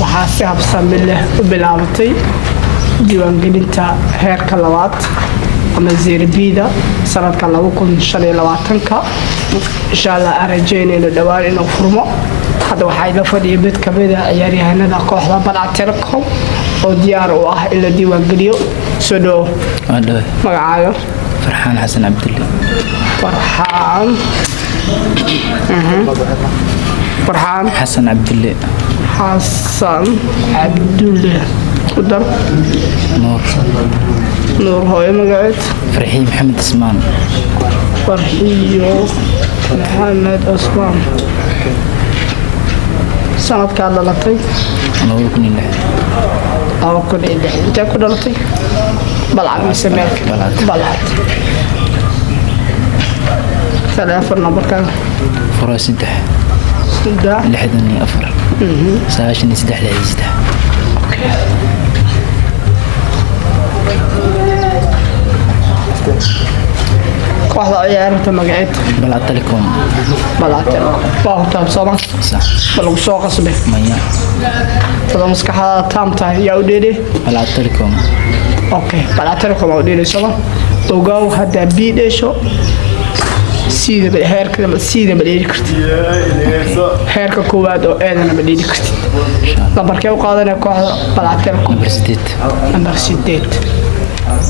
waxaa si habsami leh u bilaabatay diiwaangelinta heerka labaad ama zeerbiida sanadka 2025 insha Allah aan rajeynayno dhawaan inuu furmo hadda waxay la fadhiyay mid ka mid ah ciyaaryahanada kooxda Balac Telecom oo diyaar u ah in la diiwaangeliyo soo dhow magacaaga فرحان حسن عبد الله فرحان حسن عبد الله قدر نور هاي مقعد فرحي محمد عثمان محمد عثمان سنة كذا لطي أنا أقول الله أنت كذا لطي بلعت مسميك بلعت ثلاثة نمبر كان فراس سدح سدح لحدني أفر ساشني سدح لعزده واحدة عيارة مقعد بلعت تليكوم باهو تام صباح صح بلغ سوق صبح ميا تضم مسكحة تام تاي يا وديدي بلعت تليكوم اوكي بلعت تليكوم وديدي صباح وقاو هدا بيد ايشو سيدة هيرك سيدة بديدي كرتي هيرك كواد او ايدنا بديدي كرتي لمبر كيو قادنا كوحدة بلعت تليكوم نمبر سيديت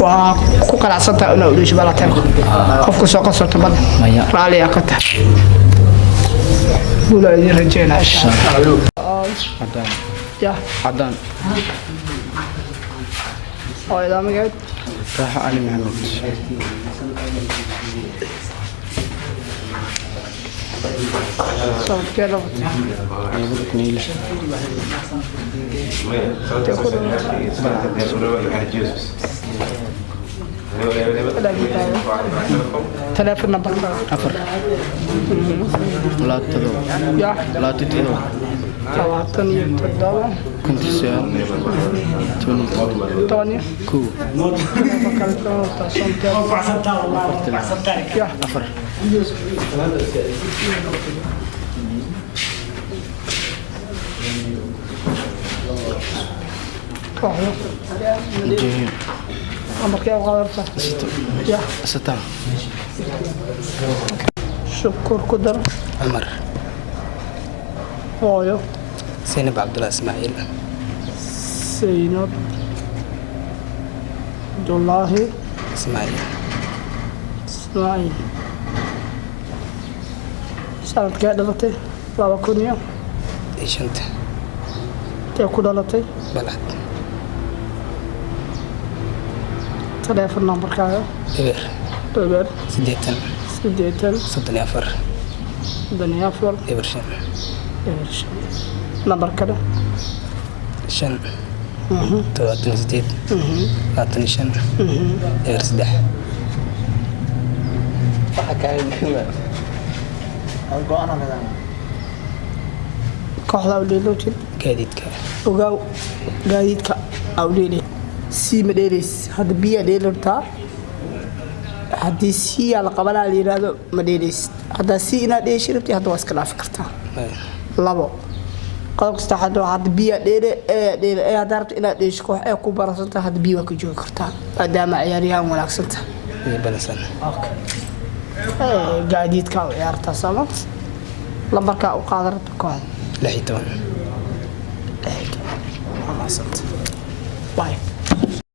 وكو قناعسنتا inuu dhiisho balateelko qofku soo qasarto bad raali ya qata bulay rajayna insha Allah عدان يا عدان ila magad راح علي محمد صوت كده يقولك نيل تلفون نمبر أفر لا تدو يا لا تدو تواتني تدوا كنت سيار توني كو يا أفر جيم نمبر كيف غادرته يا ستة شكر قدر عمر هايو زينب عبد الله إسماعيل زينب عبد الله إسماعيل سنة كده دلتي بابا كونيا إيش أنت تأكل دلتي بلد تلفون نمبر كذا إبر سديتن صدني أفر دنيا فور إبرشن نمبر كذا شن تواتن زديد لاتن شن إبر سدح kooxda awleelowtin gaadiidka ogaaw gaadiidka awleele sii ma dheelays hadda biyaa dheelirtaa haddii siiyaa la qabanaa la yidhaahdo ma dheelays haddaa sii inaad dheeshi rabtay hadda waa iska dhaafi kartaa labo qodob kasta hadda biyaa dheele ee haddaa rabto inaad dheeshi koox ee ku barasantaa hadda biya waa ka joogi kartaa maadaama ciyaaryahan wanaagsanta balasan gaadiidka u ciyaartaa sama lambarkaa u qaadan rabta kooxda لحيتون باي